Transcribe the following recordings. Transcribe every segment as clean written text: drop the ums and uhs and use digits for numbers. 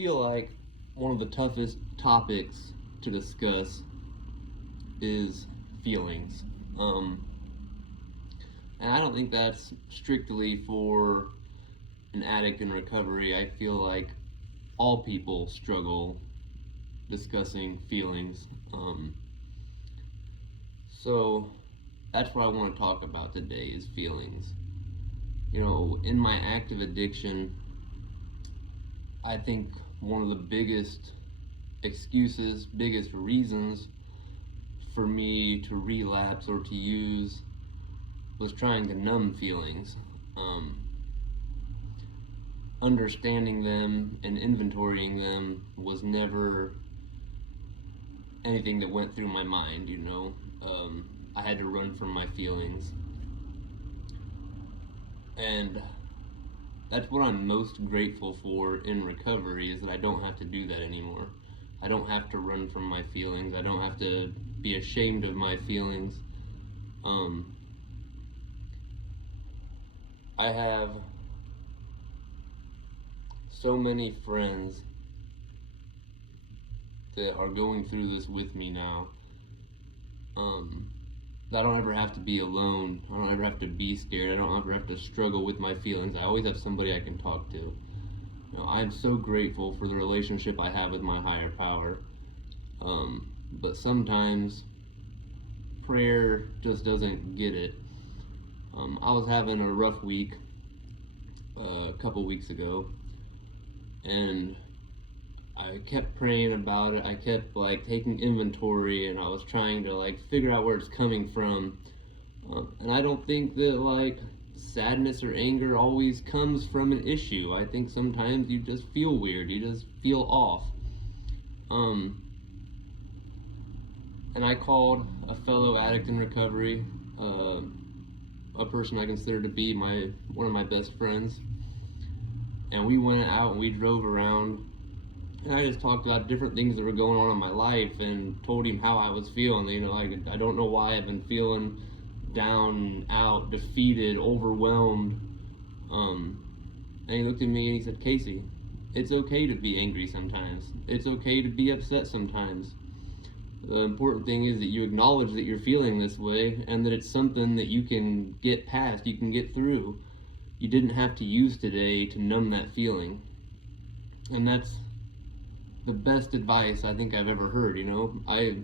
feel like one of the toughest topics to discuss is feelings. Um, and I don't think that's strictly for an addict in recovery. I feel like all people struggle discussing feelings. So that's what I want to talk about today is feelings. You know, in my active addiction, I think one of the biggest excuses, biggest reasons for me to relapse or to use was trying to numb feelings. Um, Understanding them and inventorying them was never anything that went through my mind, you know. I had to run from my feelings. And that's what I'm most grateful for in recovery is that I don't have to do that anymore. I don't have to run from my feelings. I don't have to be ashamed of my feelings. Um, I have so many friends that are going through this with me now. Um, I don't ever have to be alone. I don't ever have to be scared. I don't ever have to struggle with my feelings. I always have somebody I can talk to. You know, I'm so grateful for the relationship I have with my higher power. But sometimes prayer just doesn't get it. I was having a rough week a couple weeks ago, and I kept praying about it. I kept like taking inventory, and I was trying to like figure out where it's coming from. And I don't think that like sadness or anger always comes from an issue. I think sometimes you just feel weird. You just feel off. Um, and I called a fellow addict in recovery, a person I consider to be one of my best friends, and we went out and we drove around. And I just talked about different things that were going on in my life and told him how I was feeling. You know, like I don't know why I've been feeling down, out, defeated, overwhelmed. And he looked at me and he said, Casey, it's okay to be angry sometimes. It's okay to be upset sometimes. The important thing is that you acknowledge that you're feeling this way and that it's something that you can get past, you can get through. You didn't have to use today to numb that feeling. And that's the best advice I think I've ever heard, you know. I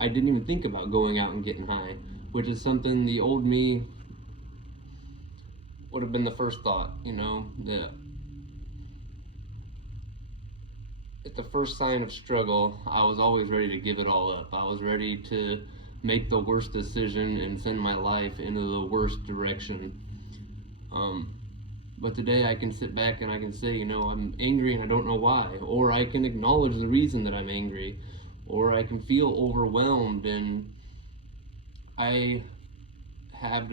didn't even think about going out and getting high, which is something the old me would have been the first thought, you know, that at the first sign of struggle, I was always ready to give it all up. I was ready to make the worst decision and send my life into the worst direction. But today I can sit back and I can say, you know, I'm angry and I don't know why. Or I can acknowledge the reason that I'm angry. Or I can feel overwhelmed, and I have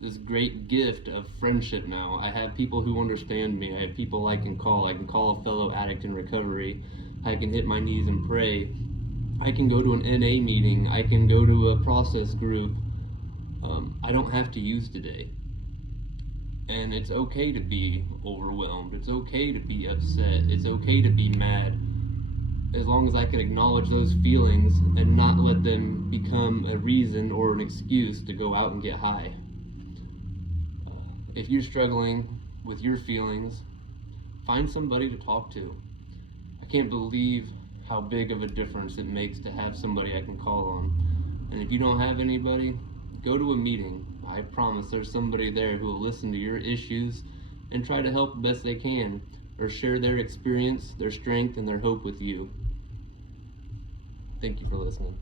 this great gift of friendship now. I have people who understand me. I have people I can call. I can call a fellow addict in recovery. I can hit my knees and pray. I can go to an NA meeting. I can go to a process group. I don't have to use today. And it's okay to be overwhelmed. It's okay to be upset. It's okay to be mad. As long as I can acknowledge those feelings and not let them become a reason or an excuse to go out and get high. If you're struggling with your feelings, find somebody to talk to. I can't believe how big of a difference it makes to have somebody I can call on. And if you don't have anybody, go to a meeting. I promise there's somebody there who will listen to your issues and try to help the best they can, or share their experience, their strength, and their hope with you. Thank you for listening.